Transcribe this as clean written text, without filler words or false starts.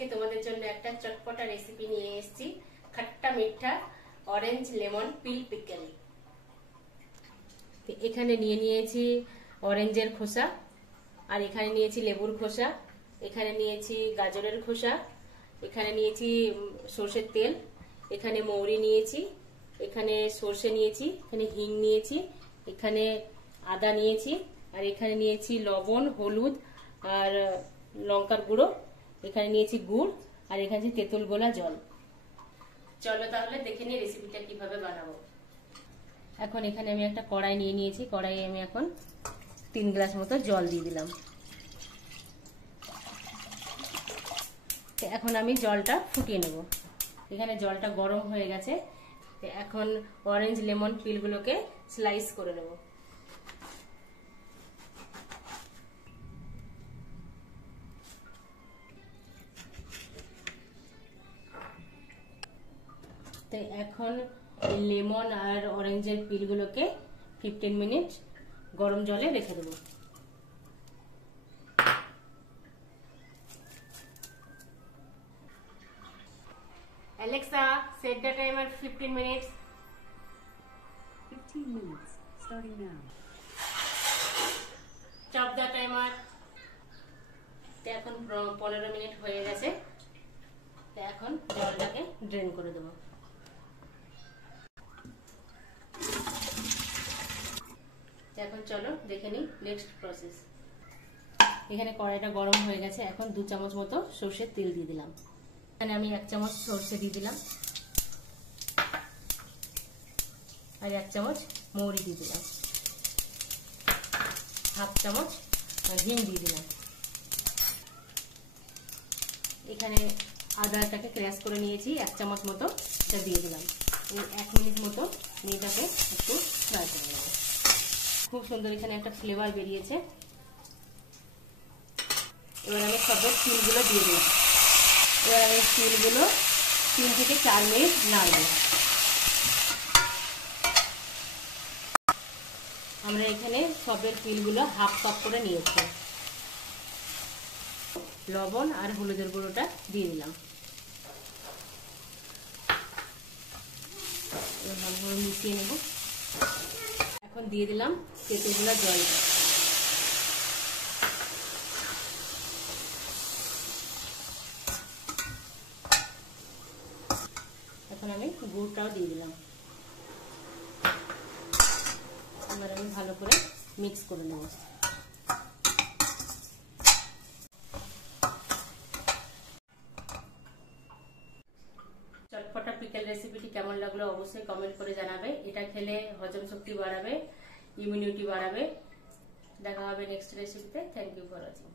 আজকে তোমাদের জন্য একটা চটপটা রেসিপি নিয়ে এসেছি, খট্টা মিঠা অরেঞ্জ লেমন পিল পিকল। এখানে নিয়ে নিয়েছি অরেঞ্জের খোসা, আর এখানে নিয়েছি লেবুর খোসা, এখানে নিয়েছি গাজরের খোসা, এখানে নিয়েছি সরষের তেল, এখানে মৌরি নিয়েছি, এখানে সরষে নিয়েছি, এখানে হিং নিয়েছি, এখানে আদা নিয়েছি, আর এখানে নিয়েছি লবণ, হলুদ আর লঙ্কার গুঁড়ো, এখানে নিয়েছি গুড়, আর এখানে তেঁতুল গোলা জল। চলো তাহলে দেখে নিই রেসিপিটা কিভাবে বানাবো। এখন এখানে আমি একটা কড়াই নিয়ে নিয়েছি, কড়াইয়ে আমি এখন 3 গ্লাস মতো জল দিয়ে দিলাম। এখন আমি জলটা ফুটিয়ে নেব। এখানে জলটা গরম হয়ে গেছে, এখন অরেঞ্জ লেমন পিলগুলোকে স্লাইস করে নেব। তো এখন লেমন আর অরেঞ্জের পিলগুলোকে 15 মিনিট গরম জলে রেখে দেবো। Alexa, set the timer 15 minutes. 15 minutes, starting now. Stop the timer. তো এখন 15 মিনিট হয়ে গেছে, তো এখন জলটাকে ড্রেন করে দেবো। এখন চলো দেখে নিই নেক্সট প্রসেস। এখানে কড়াইটা গরম হয়ে গেছে, এখন 2 চামচ মতো সরষের তেল দিয়ে দিলাম। এখানে আমি 1 চামচ সরষে দিয়ে দিলাম, আর 1 চামচ মৌরি দিয়ে দিলাম, হাফ চামচ হিং দিয়ে দিলাম। এখানে আদাটাকে ক্র্যাশ করে নিয়েছি 1 চামচ মতো, এটা দিয়ে দিলাম। 1 মিনিট মতো এটাকে একটু ফ্রাই করে নেব। খুব সুন্দর এখানে একটা ফ্লেভার বেরিয়েছে। এবার আমি সবের তিলগুলো দিয়ে দিলাম। এবার আমি তিলগুলো 3 থেকে 4 মিনিট নাড়ব। আমরা এখানে সবের তিলগুলো হাফ কাপ করে নিয়েছি। লবণ আর হলুদের গুঁড়োটা দিয়ে দিলাম। ভালোভাবে মিশিয়ে নেব। এখন দিয়ে দিলাম তেঁতুল গোলা জল। এখন আমি গুড়টাও দিয়ে দিলাম। এবার আমি ভালো করে মিক্স করে নেব। চটপটা পিকল রেসিপিটি কেমন লাগলো অবশ্যই কমেন্ট করে জানাবে। এটা খেলে হজম শক্তি বাড়াবে, ইমিউনিটি বাড়াবে। দেখা হবে নেক্সট রেসিপিতে। Thank you for watching.